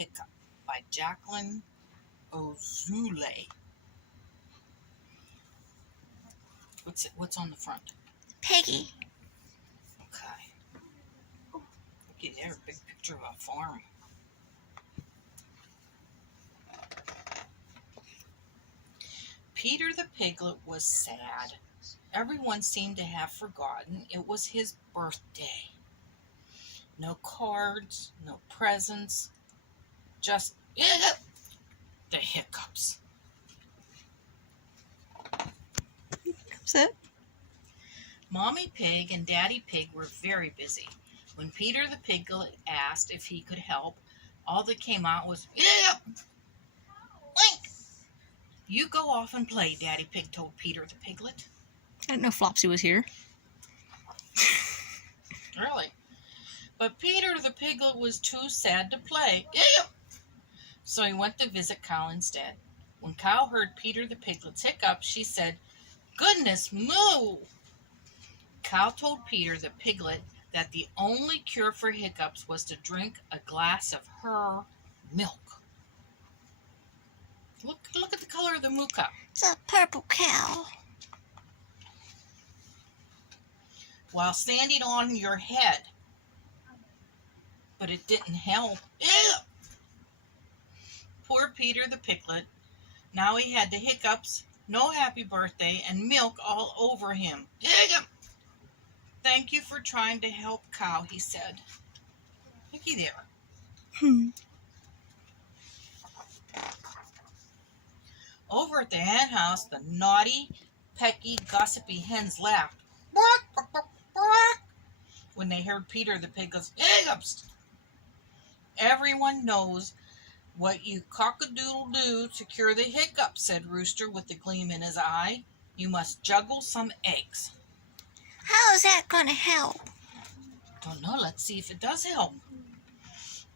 Hiccup by Jaclin Azoulay. What's on the front? Piggy. Okay. Looky there, big picture of a farm. Peter the Piglet was sad. Everyone seemed to have forgotten it was his birthday. No cards, no presents, just the hiccups. That's it. Mommy Pig and Daddy Pig were very busy. When Peter the Piglet asked if he could help, all that came out was, Link! You go off and play, Daddy Pig told Peter the Piglet. I didn't know Flopsy was here. Really? But Peter the Piglet was too sad to play. So he went to visit Cow instead. When Cow heard Peter the Piglet's hiccups, she said, "Goodness, moo!" Cow told Peter the Piglet that the only cure for hiccups was to drink a glass of her milk. Look at the color of the moo cup. It's a purple cow. While standing on your head. But it didn't help. Poor Peter the Piglet. Now he had the hiccups, no happy birthday, and milk all over him. Thank you for trying to help Cow, he said. Looky there. Over at the hen house, the naughty, pecky, gossipy hens laughed when they heard Peter the Piglet's hiccups. Everyone knows what you cock-a-doodle-do to cure the hiccups, said Rooster with a gleam in his eye. You must juggle some eggs. How is that going to help? Don't know. Let's see if it does help.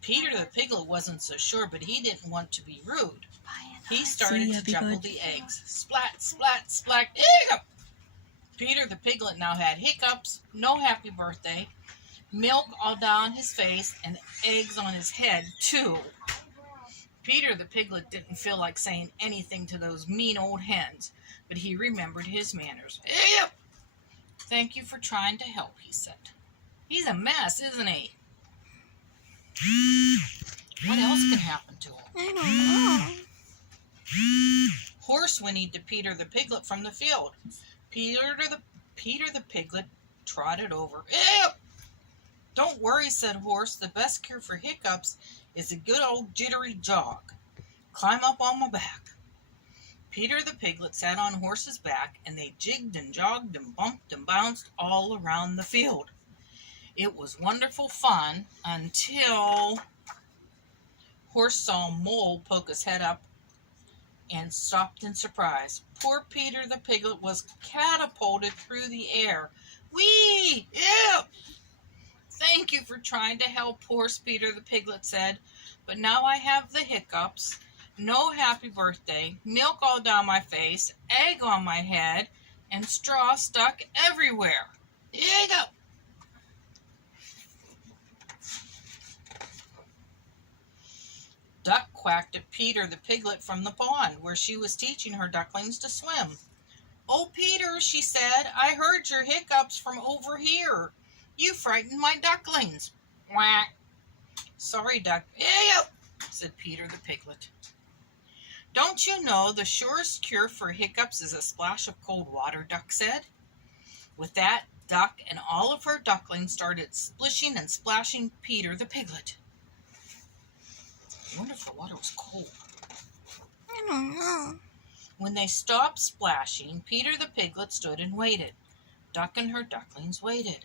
Peter the Piglet wasn't so sure, but he didn't want to be rude. He started to juggle the eggs. Splat, splat, splat, hiccup! Peter the Piglet now had hiccups, no happy birthday, milk all down his face, and eggs on his head, too. Peter the Piglet didn't feel like saying anything to those mean old hens, but he remembered his manners. Thank you for trying to help, he said. He's a mess, isn't he? What else can happen to him? I don't know. Horse whinnied to Peter the Piglet from the field. Peter the Piglet trotted over. Don't worry, said Horse. The best cure for hiccups is a good old jittery jog. Climb up on my back. Peter the Piglet sat on Horse's back, and they jigged and jogged and bumped and bounced all around the field. It was wonderful fun until Horse saw a mole poke his head up and stopped in surprise. Poor Peter the Piglet was catapulted through the air. Whee! Thank you for trying to help, Horse, Peter the Piglet said. But now I have the hiccups, no happy birthday, milk all down my face, egg on my head, and straw stuck everywhere. Hiccup! Duck quacked at Peter the Piglet from the pond, where she was teaching her ducklings to swim. "Oh, Peter," she said, "I heard your hiccups from over here. You frightened my ducklings." Quack. "Sorry, Duck," said Peter the Piglet. "Don't you know the surest cure for hiccups is a splash of cold water?" Duck said. With that, Duck and all of her ducklings started splishing and splashing Peter the Piglet. I wonder if the water was cold. I don't know. When they stopped splashing, Peter the Piglet stood and waited. Duck and her ducklings waited.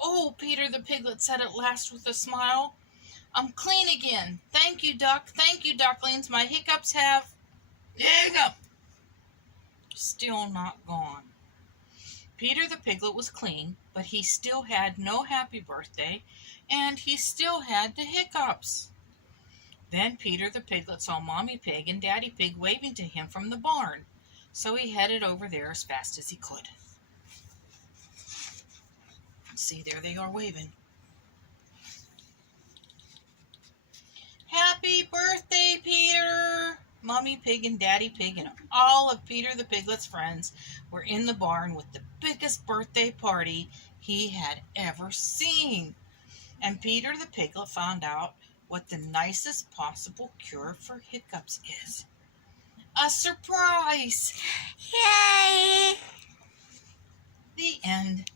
"Oh," Peter the Piglet said at last with a smile, "I'm clean again. Thank you, Duck. Thank you, ducklings. My hiccups have..." Hiccup! Still not gone. Peter the Piglet was clean, but he still had no happy birthday, and he still had the hiccups. Then Peter the Piglet saw Mommy Pig and Daddy Pig waving to him from the barn, so he headed over there as fast as he could. See, there they are waving. Happy birthday! Mummy Pig and Daddy Pig and all of Peter the Piglet's friends were in the barn with the biggest birthday party he had ever seen. And Peter the Piglet found out what the nicest possible cure for hiccups is. A surprise! Yay! The end.